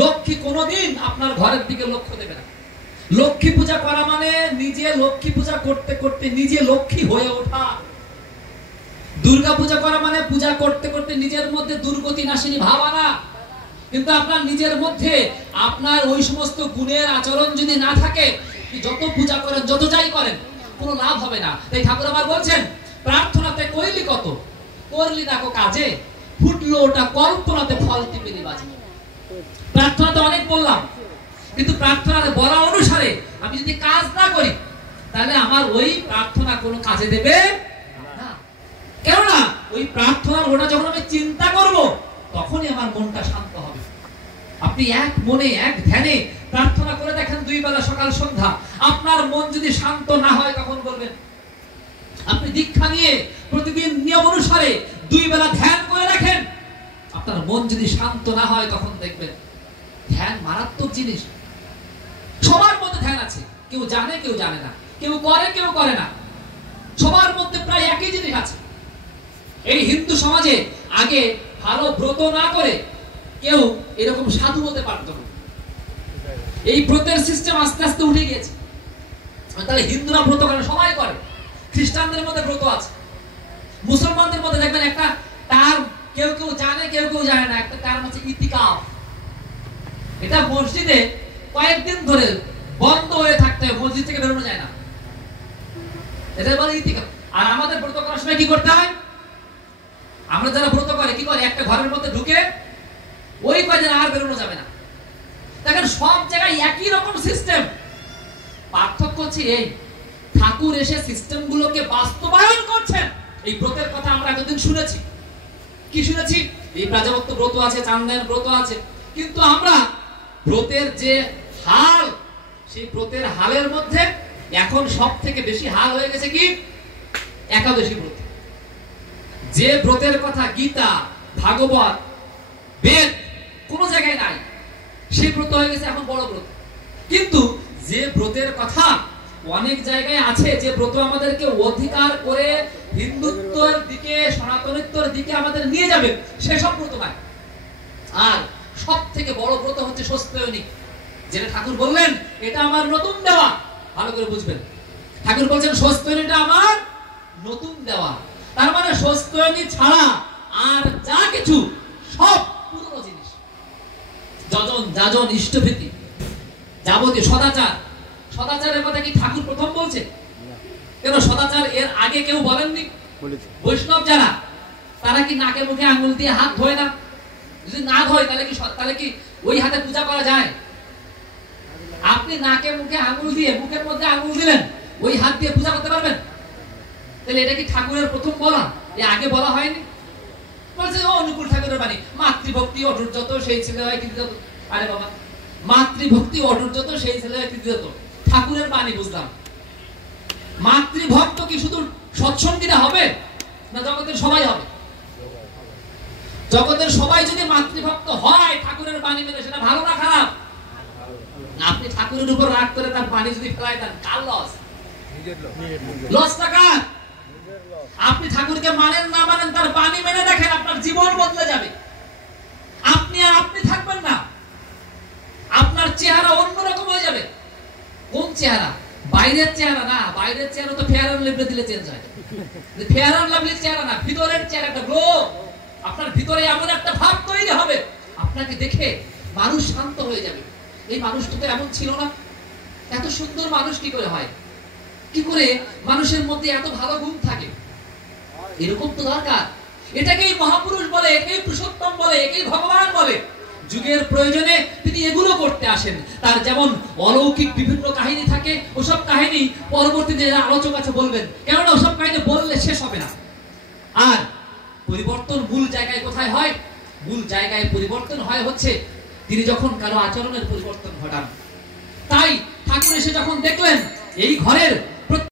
লক্ষ্মী কোনোদিন আপনার ঘরের দিকে লক্ষ্য দেবে না। লক্ষ্মী পূজা করা মানে নিজে লক্ষ্মী পূজা করতে করতে নিজে লক্ষ্মী হয়ে ওঠা। দুর্গা পূজা করা মানে পূজা করতে করতে নিজের মধ্যে দুর্গতি নাশিনী ভাব আনা। কিন্তু আপনার নিজের মধ্যে আপনার ওই সমস্ত গুণের আচরণ যদি না থাকে, যত পূজা করেন যত যাই করেন কোনো লাভ হবে না। তাই ঠাকুর আবার বলছেন, প্রার্থনাতে কইলি কত, করলি দেখো কাজে, ফুটলো ওটা কল্পনাতে ফল টিপিলি বাজে। প্রার্থনাতে অনেক বললাম, কিন্তু প্রার্থনার বলা অনুসারে আমি যদি কাজ না করি, তাহলে আমার ওই প্রার্থনা কোনো কাজে দেবে না। কেননা ওই প্রার্থনার ওটা যখন আমি চিন্তা করব, তখনই আমার মনটা শান্ত হবে। আপনি এক মনে এক ধ্যানে প্রার্থনা করে দেখেন 2 বেলা সকাল সন্ধ্যা, আপনার মন যদি শান্ত না হয় তখন বলবেন। আপনি দীক্ষা নিয়ে প্রতিদিন নিয়ম অনুসারে 2 বেলা ধ্যান করে রাখেন, আপনার মন যদি শান্ত না হয় তখন দেখবেন ধ্যান মারাত্মক জিনিস। সবার মধ্যে ধ্যান আছে, কেউ জানে কেউ জানে না, কেউ করে কেউ করে না, সবার মধ্যে প্রায় একই জিনিস আছে। এই হিন্দু সমাজে আগে ভালো ব্রত না করে কেউ এরকম সাধু হতে পারত না। এই ব্রতের সিস্টেম আস্তে আস্তে উঠে গিয়েছে। তাহলে হিন্দুরা ব্রত করে, সবাই করে। খ্রিস্টানদের মধ্যে ব্রত আছে, মুসলমানদের মধ্যে দেখবেন একটা তার কেউ কেউ জানে কেউ কেউ জানে না, একটা টার্ম আছে ইতিকাফ। এটা মসজিদে কয়েকদিন ধরে বন্ধ হয়ে থাকতে হয়, মসজিদ থেকে বেরোনো যায় না, এটা বলে ইতিকাফ। আর আমাদের ব্রত করার সময় কি করতে হয়? আমরা যারা ব্রত করে কি করে, একটা ঘরের মধ্যে ঢুকে ওই কয়দিন আর বেরোনো যাবে না। দেখেন সব জায়গায় একই রকম সিস্টেম, পার্থক্য হচ্ছে এই ঠাকুর এসে সিস্টেম গুলোকে বাস্তবায়ন করছেন। এই ব্রতের কথা আমরা এতদিন শুনেছি, কি শুনেছি? এই প্রাজাপত্য ব্রত আছে, চান্দায়ন ব্রত আছে, কিন্তু আমরা ব্রতের যে হাল, সেই ব্রতের হালের মধ্যে এখন সব থেকে বেশি হাল হয়ে গেছে কি একাদশী ব্রত। যে ব্রতের কথা গীতা, ভাগবত, বেদ কোন জায়গায় নাই, সেই ব্রত হয়ে গেছে এখন বড় ব্রত। কিন্তু যে ব্রতের কথা অনেক জায়গায় আছে, যে ব্রত আমাদেরকে অধিকার করে হিন্দুত্বের দিকে, সনাতনিত্বের দিকে আমাদের নিয়ে যাবে, সেসব ব্রত নাই। আর সব থেকে বড় ব্রত হচ্ছে স্বস্তিয়নী, যেটা ঠাকুর বললেন এটা আমার নতুন দেওয়া। ভালো করে বুঝবেন, ঠাকুর বলছেন স্বস্তিয়নীটা আমার নতুন দেওয়া। তার মানে স্বস্তিয়নী ছাড়া আর যা কিছু সব পুরনো জিনিস। যজন যাজন ইষ্টভীতি যাবতীয় সদাচার, সদাচারের কথা কি ঠাকুর প্রথম বলছে? কেন সদাচার এর আগে কেউ বলেননি? বৈষ্ণব যারা, তারা কি নাকে মুখে আঙ্গুল দিয়ে হাত ধোয় না? যদি না ধোয় তাহলে কি ওই হাতে পূজা করা যায়? আপনি নাকে মুখে আঙ্গুল দিয়ে, মুখের মধ্যে আঙ্গুল দিলেন, ওই হাত দিয়ে পূজা করতে পারবেন? তাহলে এটা কি ঠাকুরের প্রথম বলা? এ আগে বলা হয়নি? বলছে ও অনুকূল ঠাকুরের বাণী, মাতৃভক্তি অটুট যত সেই ছেলে হয় কৃতি যত। আরে বাবা, মাতৃভক্তি অটুট যত সেই ছেলে হয় কৃতি যত, ঠাকুরের বাণী বুঝলাম। মাতৃভক্ত কি শুধু সৎসঙ্গীরা হবে, না জগতের সবাই হবে? জগতের সবাই যদি মাতৃভক্ত হয় ঠাকুরের বাণী মেনে, সেটা ভালো না খারাপ? আপনি ঠাকুরের উপর রাগ করে তার বাণী যদি ফেলাই দেন, কার লস? লস টাকা। আপনি ঠাকুরকে মানেন না মানেন, তার বাণী মেনে দেখেন, আপনার জীবন বদলে যাবে। আপনি আর আপনি থাকবেন না, আপনার চেহারা অন্যরকম হয়ে যাবে। কোন চেহারা? বাইরের চেহারা না, বাইরের চেহারা তো ফেয়ার অ্যান্ড লাভলি দিলে চেঞ্জ হয়। ফেয়ার অ্যান্ড লাভলি চেহারা না, ভিতরের চেহারাটা গ্লো। আপনার ভিতরে এমন একটা ভাব তৈরি হবে, আপনাকে দেখে মানুষ শান্ত হয়ে যাবে। এই মানুষটা তো এমন ছিল না, এত সুন্দর মানুষ কি করে হয়? কি করে মানুষের মধ্যে এত ভালো গুণ থাকে? এরকম তো দরকার। এটাকেই মহাপুরুষ বলে, একেই পুরুষোত্তম বলে, একেই ভগবান বলে। যুগের প্রয়োজনে তিনি এগুলো করতে আসেন। তার যেমন অলৌকিক বিভিন্ন কাহিনী থাকে, ওসব কাহিনী পরবর্তীতে যারা আলোচক আছে বলবেন, কেননা ওসব কাহিনী বললে শেষ হবে না। আর পরিবর্তন মূল জায়গায় কোথায় হয়? মূল জায়গায় পরিবর্তন হয় হচ্ছে তিনি যখন কারো আচরণের পরিবর্তন ঘটান। তাই ঠাকুর এসে যখন দেখলেন এই ঘরের